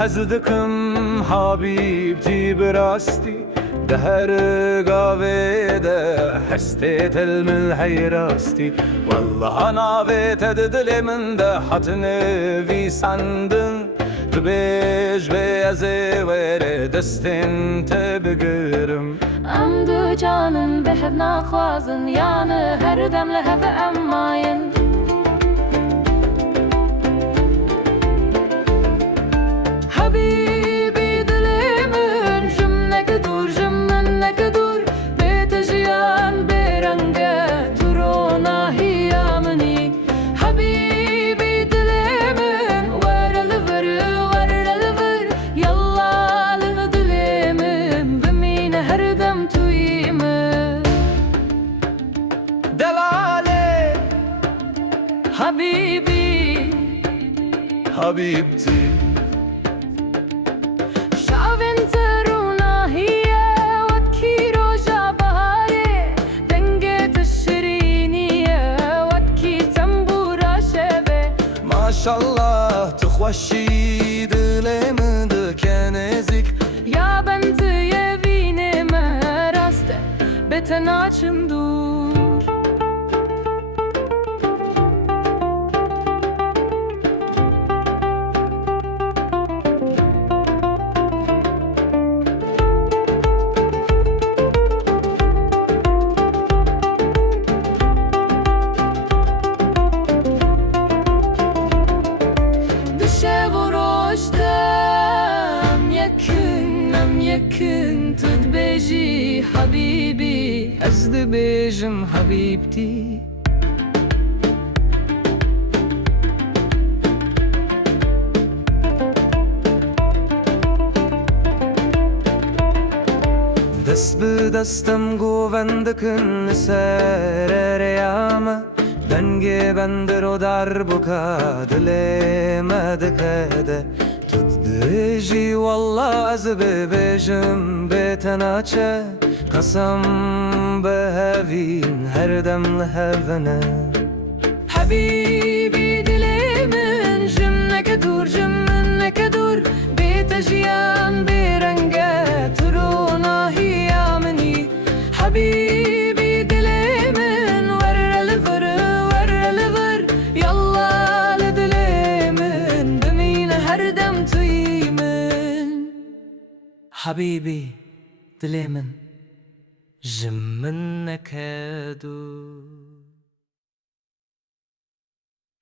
حزدكم حبيبتي براستي دهر قاويدة حستيت الملحي راستي والله أنا بيت ددلي من ده حتني في سندن تبيج بيزي ويري دستين تبقرم أمدو canın beheb nakhwazın yanı her demle hebe emmayın Habibi dilimin jümneke dur jümneke dur Betejiyan berenge turona hiyamini Habibi dilimin varel vır Yallalı dilimin bimine her dem tuyime Delale Habibi حبيبتي Maşallah تخوشي دلي من دكنزك يا بنت يبيني مهرسته بتناچم دور يكن تدبيجي حبيبي أزد بيجم حبيبتي دست بدستم گووندکن سر ریامه دنگی بندر و در بکا دلی مدکده تدریجی والله از ببیجم بتناچه قسم به هفین هر دم لهفنه حبیبی دلیمن جمنک دور بتجیان برنگه ترونا هیامنی حبیبی دلیمن ورل ور yalla dilimin bimine her dem tuymen Habibi dilimin jimmin nekedur